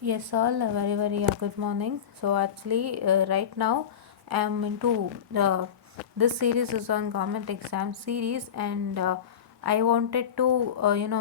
Yes, all very good morning. So actually, right now I am into this series is on government exam series, and I wanted to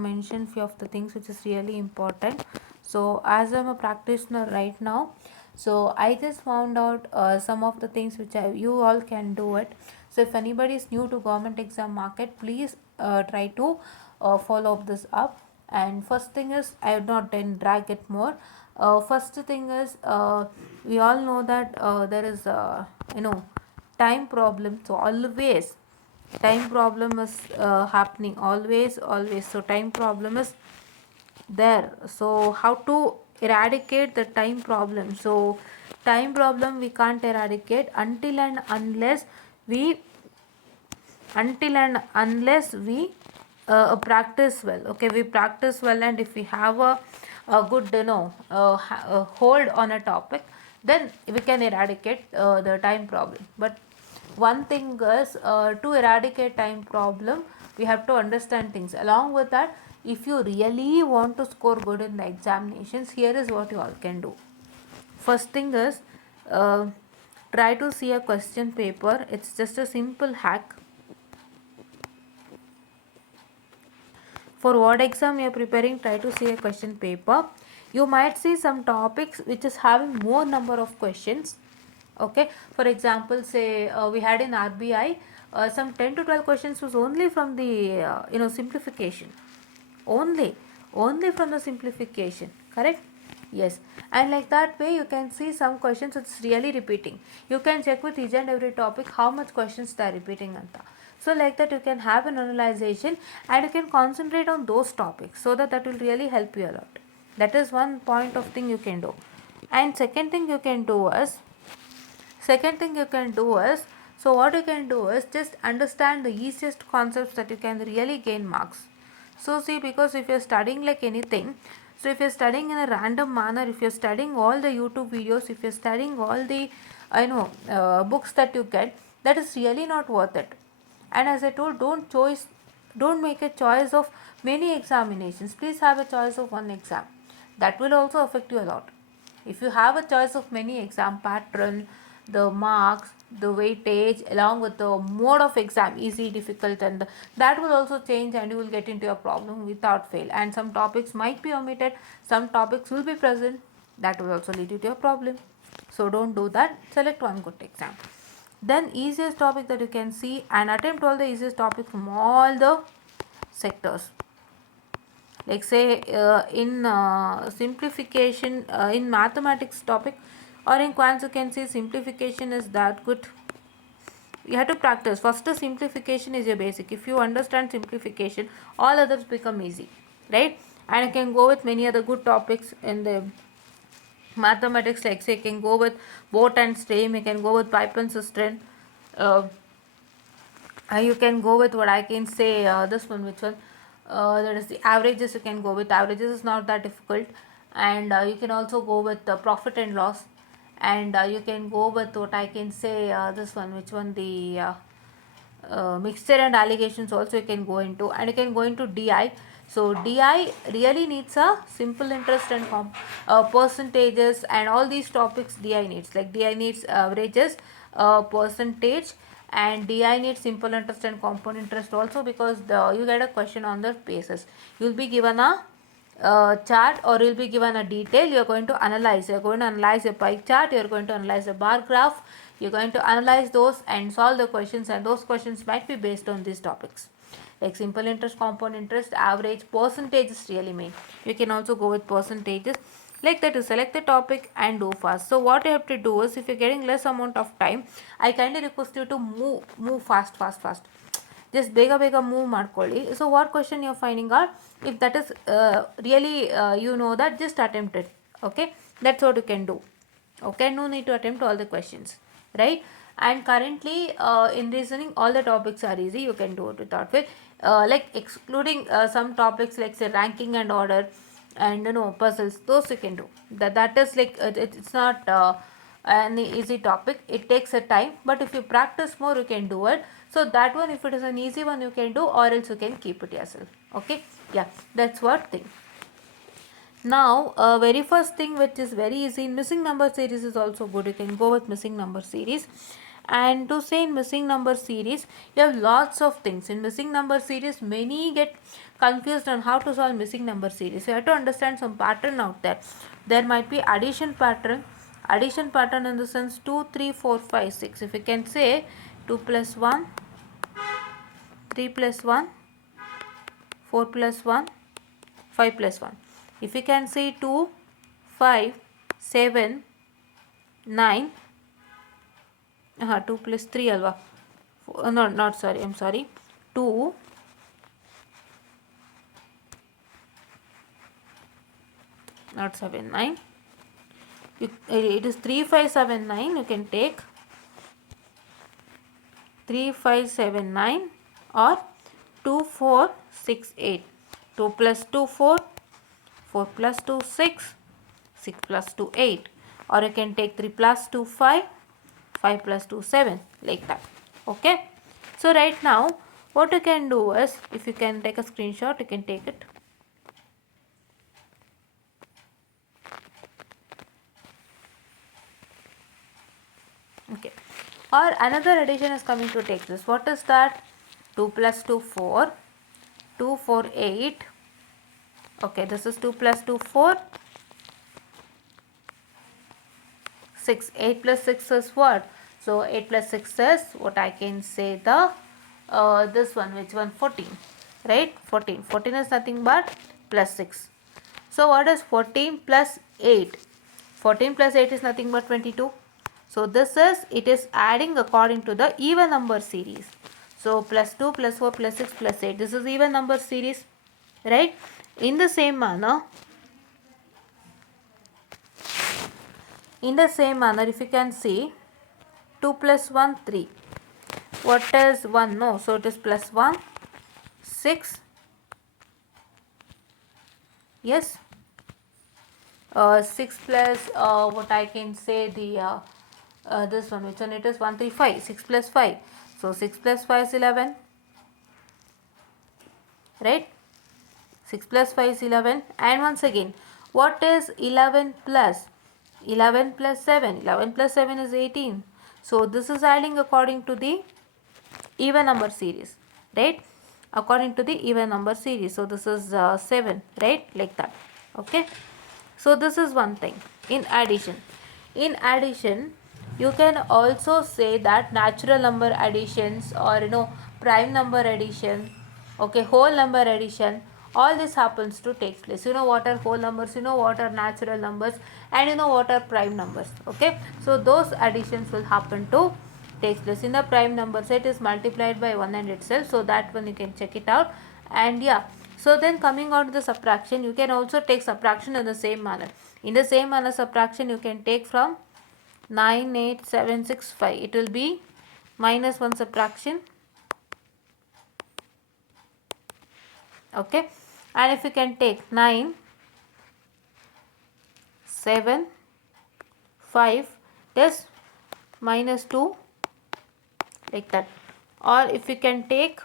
mention few of the things which is really important. So as I'm a practitioner right now, so I just found out some of the things which you all can do it. So if anybody is new to government exam market, please try to follow up this up. And first thing is, I would not then drag it more. First thing is, we all know that there is time problem. So always time problem is happening, always. So time problem is there. So how to eradicate the time problem? So time problem we can't eradicate until and unless we practice well. Okay, we practice well, and if we have a good hold on a topic, then we can eradicate the time problem. But one thing is, to eradicate time problem, we have to understand things. Along with that, if you really want to score good in the examinations, here is what you all can do. First thing is, uh, try to see a question paper. It's just a simple hack. For what exam you are preparing, try to see a question paper. You might see some topics which is having more number of questions. Okay, for example, say we had in RBI some 10 to 12 questions was only from the simplification, only from the simplification, correct? Yes, and like that way you can see some questions it's really repeating. You can check with each and every topic how much questions they are repeating anta. So like that you can have an analyzation, and you can concentrate on those topics, so that will really help you a lot. That is one point of thing you can do. And second thing you can do is, so what you can do is just understand the easiest concepts that you can really gain marks. So see, because if you're studying like anything, so if you're studying in a random manner, if you're studying all the YouTube videos, if you're studying all the books that you get, that is really not worth it. And as I told, don't make a choice of many examinations. Please have a choice of one exam. That will also affect you a lot. If you have a choice of many exam pattern, the marks, the weightage, along with the mode of exam, easy, difficult, and that will also change, and you will get into a problem without fail. And some topics might be omitted, some topics will be present, that will also lead you to a problem. So don't do that. Select one good exam. Then easiest topic that you can see, and attempt all the easiest topics from all the sectors. Like say in simplification, in mathematics topic or in quants, you can see simplification is that good. You have to practice. First, the simplification is your basic. If you understand simplification, all others become easy, right? And you can go with many other good topics in the mathematics. Like say you can go with boat and stream, you can go with pipe and cistern, uh, you can go with what I can say, this one, which one, that is the averages. You can go with averages, is not that difficult. And you can also go with the profit and loss. And you can go with what I can say, this one, which one, the mixture and allegations also you can go into. And you can go into DI. So DI really needs a simple interest and percentages, and all these topics DI needs. Like DI needs averages, percentage, and DI needs simple interest and compound interest also, because you get a question on the basis. You will be given a chart, or you'll be given a detail. You're going to analyze. You're going to analyze a pie chart. You're going to analyze a bar graph. You're going to analyze those and solve the questions, and those questions might be based on these topics. Like simple interest, compound interest, average, percentages really main. You can also go with percentages. Like that, you select the topic and do fast. So what you have to do is, if you're getting less amount of time, I kindly request you to move fast. Just ಬೇಗ move ಮಾಡ್ಕೊಳ್ಳಿ. So what question you're finding out, if that is really you know that, just attempt it. Okay, that's what you can do. Okay, no need to attempt all the questions, right? And currently in reasoning, all the topics are easy. You can do it without fail, like excluding some topics like say ranking and order, and puzzles, those you can do. That is like it's not an easy topic. It takes a time, but if you practice more, you can do it. So that one, if it is an easy one, you can do, or else you can keep it yourself. Okay, yeah, that's what thing. Now, very first thing which is very easy in missing number series is also good. You can go with missing number series. And to say in missing number series, you have lots of things. In missing number series, many get confused on how to solve missing number series. You have to understand some pattern out there. There might be addition pattern in the sense 2, 3, 4, 5, 6. If you can say 2 plus 1, 3 plus 1, 4 plus 1, 5 plus 1. If you can say 2, 5, 7, 9, 2 plus 3 alva. No, not sorry, I'm sorry. 2, not 7, 9. It is 3, 5, 7, 9. You can take 3, 5, 7, 9 or 2, 4, 6, 8. 2 plus 2, 4. 4 plus 2, 6. 6 plus 2, 8. Or you can take 3 plus 2, 5. 5 plus 2, 7. Like that. Okay. So right now, what you can do is, if you can take a screenshot, you can take it. Okay. Or another addition is coming to take this. What is that? 2 plus 2, 4. 2, 4, 8. Okay, this is 2 plus 2, 4. 6. 8 plus 6 is what? So 8 plus 6 is what I can say the this one, which one? 14. Right? 14. 14 is nothing but plus 6. So what is 14 plus 8? 14 plus 8 is nothing but 22. So this is, it is adding according to the even number series. So plus 2 plus 4 plus 6 plus 8. This is even number series. Right? In the same manner, if you can see 2 plus 1, 3. What is 1? No. So it is plus 1, 6. Yes. 6 plus what I can say the this one, which one it is? 1, 3, 5. 6 plus 5. So 6 plus 5 is 11. Right? 6 plus 5 is 11. And once again, what is 11 plus? 11 plus 7. 11 plus 7 is 18. So this is adding according to the even number series. Right? According to the even number series. So this is 7. Right? Like that. Okay. So this is one thing. In addition, you can also say that natural number additions, or prime number addition, okay, whole number addition, all this happens to take place. You know what are whole numbers, you know what are natural numbers, and you know what are prime numbers. Okay, so those additions will happen to take place. In the prime number set is multiplied by 1 and itself, so that one you can check it out. And yeah, so then coming on to the subtraction, you can also take subtraction in the same manner. In the same manner, subtraction you can take from 9, 8, 7, 6, 5. It will be minus 1 subtraction. Okay. And if you can take 9, 7, 5, this minus 2, like that. Or if you can take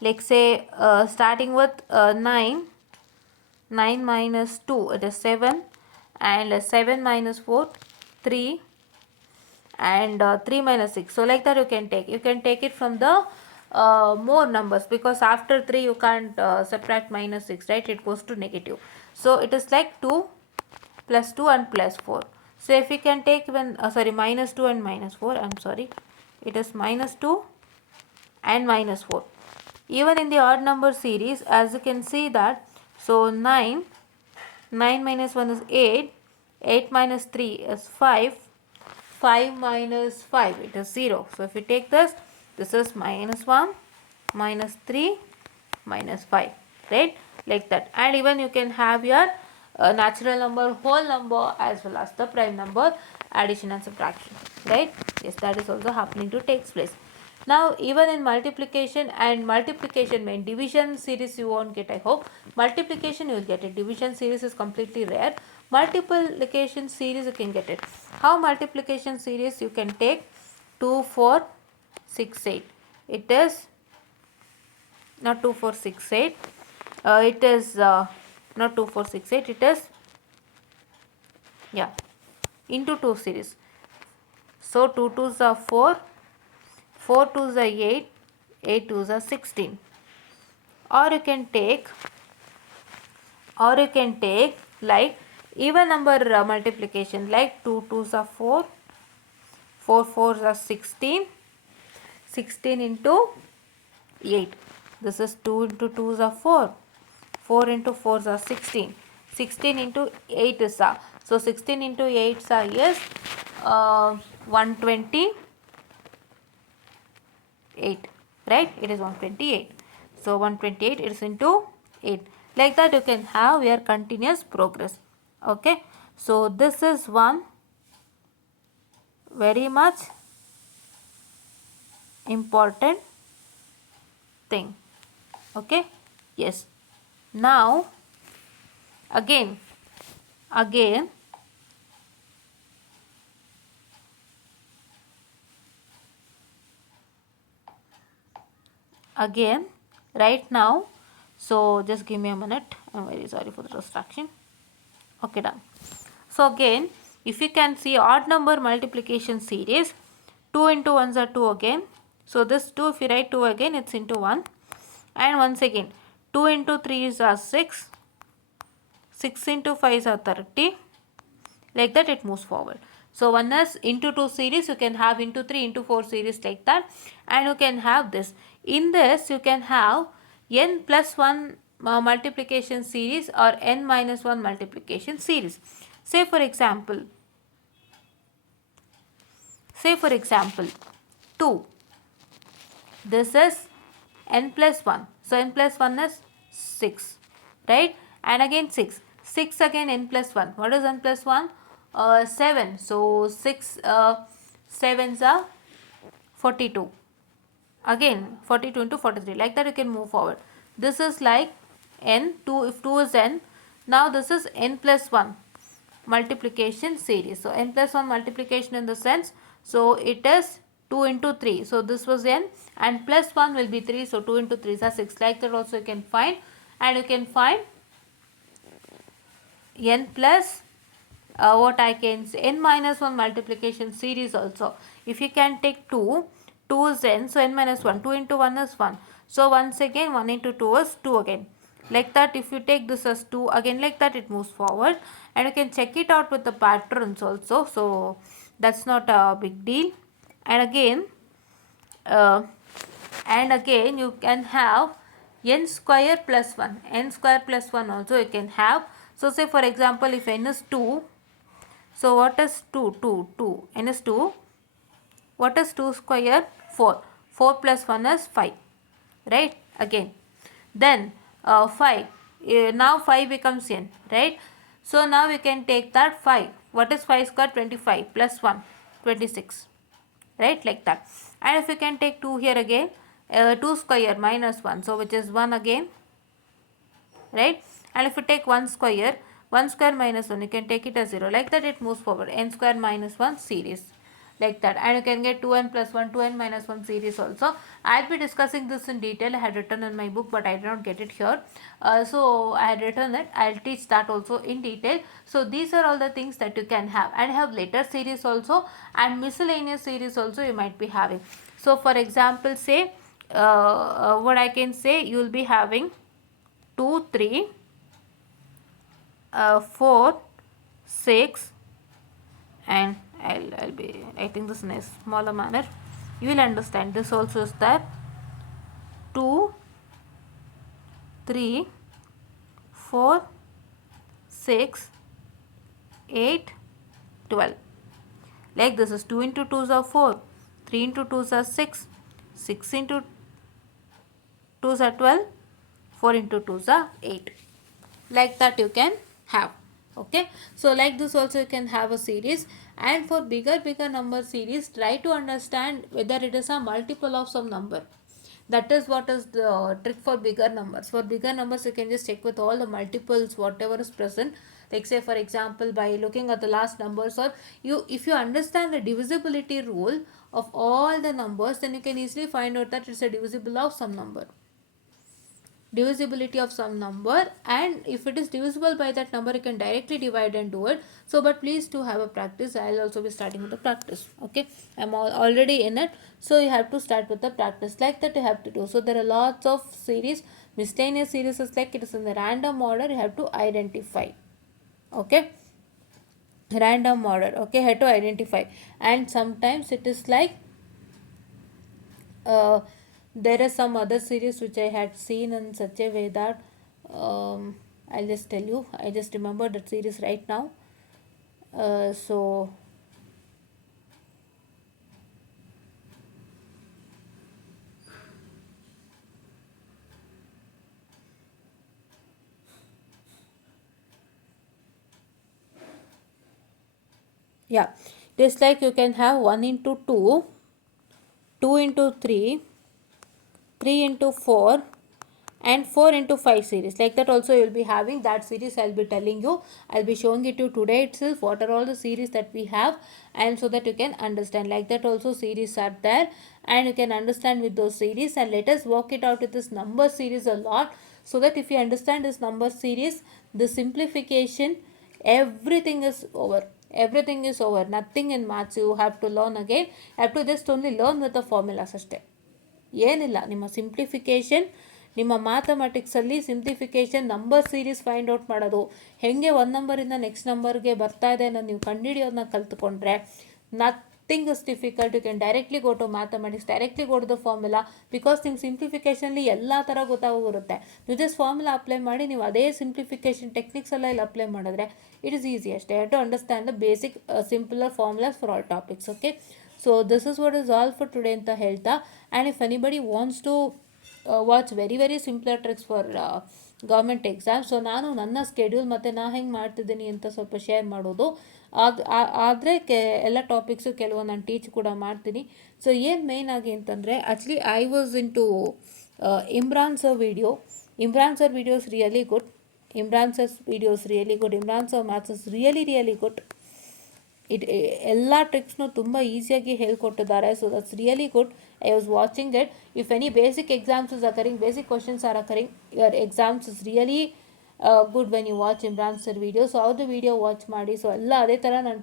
like say starting with 9 minus 2, it is 7, and 7 minus 4, 3, and 3 minus 6. So like that you can take it from the more numbers, because after 3 you can't subtract minus 6, right? It goes to negative. So it is like 2 plus 2 and plus 4. So if you can take when minus 2 and minus 4, I'm sorry, it is minus 2 and minus 4. Even in the odd number series, as you can see that, so 9 minus 1 is 8, 8 minus 3 is 5, 5 minus 5, it is 0. So if you take this is minus 1, minus 3, minus 5, right? Like that. And even you can have your natural number, whole number, as well as the prime number addition and subtraction, right? Yes, that is also happening to takes place. Now even in multiplication main, division series you won't get, I hope. Multiplication you will get it. Division series is completely rare. Multiplication series you can get it. How multiplication series? You can take 2, 4, 6, 8. It is not 2, 4, 6, 8. it is not 2 4 6 8, it is into 2 series. So 2 2s are 4, 4 2s are 8, 8 2s are 16. Or you can take like even number multiplication, like 2 2s are 4, 4 4s are 16, 16 into 8. This is 2 into 2s are 4, 4 into 4s are 16, 16 into 8 is so 16 into 8 is 128, right? It is 128. So 128 is into 8. Like that you can have your continuous progress. Okay. So this is one very much important thing. Okay. Yes. Now again right now, so just give me a minute, I'm very sorry for the distraction. Okay, done. So again, if you can see odd number multiplication series, 2 into 1s are 2 again. So this 2, if you write 2 again, it's into 1. And once again, 2 into 3s are 6, 6 into 5s are 30. Like that it moves forward. So 1 is into 2 series, you can have into 3, into 4 series, like that. And you can have this. In this you can have n plus 1 multiplication series or n minus 1 multiplication series. Say for example 2. This is n plus 1. So n plus 1 is 6, right? And again 6. 6 again n plus 1. What is n plus 1? 7. So 6 7s are 42. Again 42 into 43. Like that you can move forward. This is like n, 2, if 2 is n. Now this is n plus 1 multiplication series. So n plus 1 multiplication in the sense, so it is 2 into 3. So this was n and plus 1 will be 3. So 2 into 3 is 6. Like that also you can find. And you can find n plus what I can say, n minus 1 multiplication series also. If you can take 2, 2 is n, so n minus 1, 2 into 1 is 1. So once again 1 into 2 is 2 again. Like that if you take this as 2 again, like that it moves forward. And you can check it out with the patterns also. So that's not a big deal. And again you can have n square plus 1. N square plus 1 also you can have. So say for example if n is 2, so what is 2? 2, 2. N is 2. What is 2 square? 4. 4 plus 1 is 5. Right? Again. Then 5. Now 5 becomes n. Right? So now we can take that 5. What is 5 square? 25 plus 1. 26. Right? Like that. And if you can take 2 here again. 2 square minus 1. So which is 1 again. Right? And if you take 1 square minus 1, you can take it as 0. Like that it moves forward. N square minus 1 series. Like that. And you can get 2n plus 1, 2n minus 1 series also. I'll be discussing this in detail. I had written in my book, but I did not get it here. So I had written it. I'll teach that also in detail. So these are all the things that you can have. And have letter series also. And miscellaneous series also you might be having. So for example, say what I can say, you will be having 2, 3, 4, 6, and I'll be writing this in a smaller manner. You will understand. This also is there. 2, 3, 4, 6, 8, 12. Like this is 2 into 2s are 4, 3 into 2s are 6, 6 into 2s are 12, 4 into 2s are 8. Like that you can have. Okay. So like this also you can have a series. And for bigger number series, try to understand whether it is a multiple of some number. That is what is the trick for bigger numbers. For bigger numbers, you can just check with all the multiples, whatever is present. Like say for example, by looking at the last numbers, or if you understand the divisibility rule of all the numbers, then you can easily find out that it's a divisible of some number. divisibility of some number, and if it is divisible by that number you can directly divide and do it. So but please to have a practice. I'll also be starting with the practice. Okay, I'm already in it, so you have to start with the practice like that you have to do. So there are lots of series. Miscellaneous series is like it is in the random order, you have to identify. Okay, random order. Okay, have to identify. And sometimes it is like uh, there are some other series which I had seen in such a way that I'll just tell you. I just remember that series right now. So yeah, just like you can have 1 into 2, 2 into 3, 3 into 4, and 4 into 5 series. Like that also you will be having that series. I'll be telling you, I'll be showing it to you today itself what are all the series that we have, and so that you can understand. Like that also series are there, and you can understand with those series. And let us work it out with this number series a lot, so that if you understand this number series, the simplification, everything is over. Everything is over. Nothing in maths you have to learn again. You have to just only learn with the formulas ಅಷ್ಟೇ. ಏನಿಲ್ಲ, ನಿಮ್ಮ simplification, ನಿಮ್ಮ ಮ್ಯಾಥಮೆಟಿಕ್ಸಲ್ಲಿ simplification number series find out ಮಾಡೋದು, ಹೇಗೆ ಒಂದು ನಂಬರಿಂದ next ನಂಬರ್ಗೆ ಬರ್ತಾ ಇದೆ ಅನ್ನೋದು ನೀವು ಕಂಡುಹಿಡಿಯೋದನ್ನ ಕಲ್ತ್ಕೊಂಡ್ರೆ nothing is difficult. You can directly go to mathematics, directly go to the formula, because ನಿಮ್ಗೆ ಸಿಂಪ್ಲಿಫಿಕೇಷನಲ್ಲಿ ಎಲ್ಲ ಥರ ಗೊತ್ತಾಗೋಗಿರುತ್ತೆ. ನೀವು ಜಸ್ಟ್ ಫಾರ್ಮುಲಾ ಅಪ್ಲೈ ಮಾಡಿ ನೀವು ಅದೇ ಸಿಂಪ್ಲಿಫಿಕೇಷನ್ ಟೆಕ್ನಿಕ್ಸ್ ಎಲ್ಲ ಇಲ್ಲಿ ಅಪ್ಲೈ ಮಾಡಿದ್ರೆ ಇಟ್ ಇಸ್ ಈಸಿ ಅಷ್ಟೇ. To understand the basic simpler formulas for all topics. Okay, so this is what is all for today ಅಂತ ಹೇಳ್ತಾ, and if anybody wants to watch very very simpler tricks for government exam, so ನಾನು ನನ್ನ schedule ಮತ್ತು ನಾ ಹೆಂಗೆ ಮಾಡ್ತಿದ್ದೀನಿ ಅಂತ ಸ್ವಲ್ಪ ಶೇರ್ ಮಾಡೋದು. ಆದರೆ ಎಲ್ಲ ಟಾಪಿಕ್ಸು ಕೆಲವು ನಾನು ಟೀಚ್ ಕೂಡ ಮಾಡ್ತೀನಿ. ಸೊ ಏನು ಮೇಯ್ನ್ ಆಗಿ ಅಂತಂದರೆ, actually I was into Imran sir video. Imran sir videos really good. Imran sir's videos really good. Imran sir maths is really good. ಎಲ್ಲ ಟ್ರಿಕ್ಸ್ನು ತುಂಬ ಈಸಿಯಾಗಿ ಹೇಳ್ಕೊಟ್ಟಿದ್ದಾರೆ. So that's really good. I was watching it. If any basic exams is occurring, basic questions are occurring, your exams is really good when you watch Imran sir video. So ಅವ್ರದ್ದು video watch ಮಾಡಿ. So ಎಲ್ಲ ಅದೇ ಥರ ನಾನು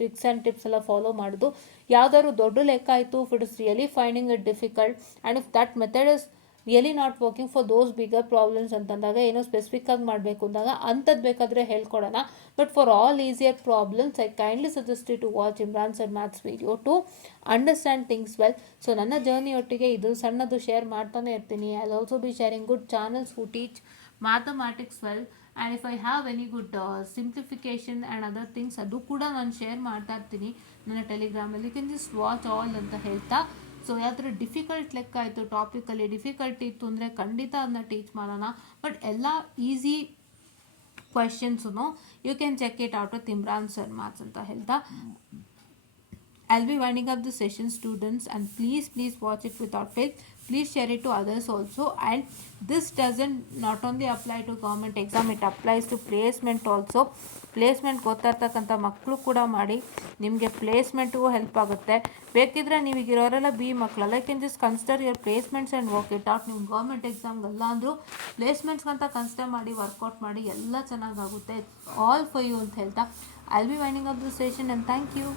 tricks and tips ಎಲ್ಲ follow ಮಾಡೋದು. ಯಾವುದಾದ್ರು ದೊಡ್ಡ ಲೆಕ್ಕ ಆಯಿತು, if it is really finding it difficult and if that method is really not working for those bigger problems ಅಂತಂದಾಗ, ಏನೋ ಸ್ಪೆಸಿಫಿಕ್ಕಾಗಿ ಮಾಡಬೇಕು ಅಂದಾಗ ಅಂಥದ್ದು ಬೇಕಾದರೆ ಹೇಳ್ಕೊಡೋಣ. But for all easier problems I kindly suggest to watch Imran sir maths video to understand things well. So ನನ್ನ ಜರ್ನಿಯೊಟ್ಟಿಗೆ ಇದು ಸಣ್ಣದು ಶೇರ್ ಮಾಡ್ತಾನೆ ಇರ್ತೀನಿ. I will also be sharing good channels who teach mathematics well, and if I have any good simplification and other things ಅದು ಕೂಡ ನಾನು share ಮಾಡ್ತಾ ಇರ್ತೀನಿ ನನ್ನ ಟೆಲಿಗ್ರಾಮಲ್ಲಿ. You can just watch all ಅಂತ ಹೇಳ್ತಾ, ಸೊ ಯಾವ್ದಾದ್ರು ಡಿಫಿಕಲ್ಟ್ ಲೆಕ್ಕ ಆಯಿತು, ಟಾಪಿಕಲ್ಲಿ ಡಿಫಿಕಲ್ಟ್ ಇತ್ತು ಅಂದರೆ ಖಂಡಿತ ಅದನ್ನ ಟೀಚ್ ಮಾಡೋಣ. ಬಟ್ ಎಲ್ಲ easy questions you can check it out with Imran sir maths ಅಂತ ಹೇಳ್ತಾ, I'll be winding up the session, students, and please watch it without fail. Please share it to others also. And this doesn't not only apply to government exam, it applies to placement also. Placement ಗೊತ್ತಿರ್ತಕ್ಕಂಥ ಮಕ್ಕಳು ಕೂಡ ಮಾಡಿ, ನಿಮಗೆ ಪ್ಲೇಸ್ಮೆಂಟ್ಗೂ help ಆಗುತ್ತೆ. ಬೇಕಿದ್ರೆ ನೀವಿಗಿರೋರೆಲ್ಲ ಬಿ ಮಕ್ಕಳಲ್ಲ, you can just consider your placements and work it out. ನೀವು ಗೌರ್ಮೆಂಟ್ ಎಕ್ಸಾಮ್ಗಲ್ಲ ಅಂದರೂ ಪ್ಲೇಸ್ಮೆಂಟ್ಸ್ಗಂತ ಕನ್ಸಿಡರ್ ಮಾಡಿ ವರ್ಕೌಟ್ ಮಾಡಿ, ಎಲ್ಲ ಚೆನ್ನಾಗಾಗುತ್ತೆ. ಆಲ್ ಫಾರ್ ಯು ಅಂತ ಹೇಳ್ತಾ, I will be winding up the session, and thank you.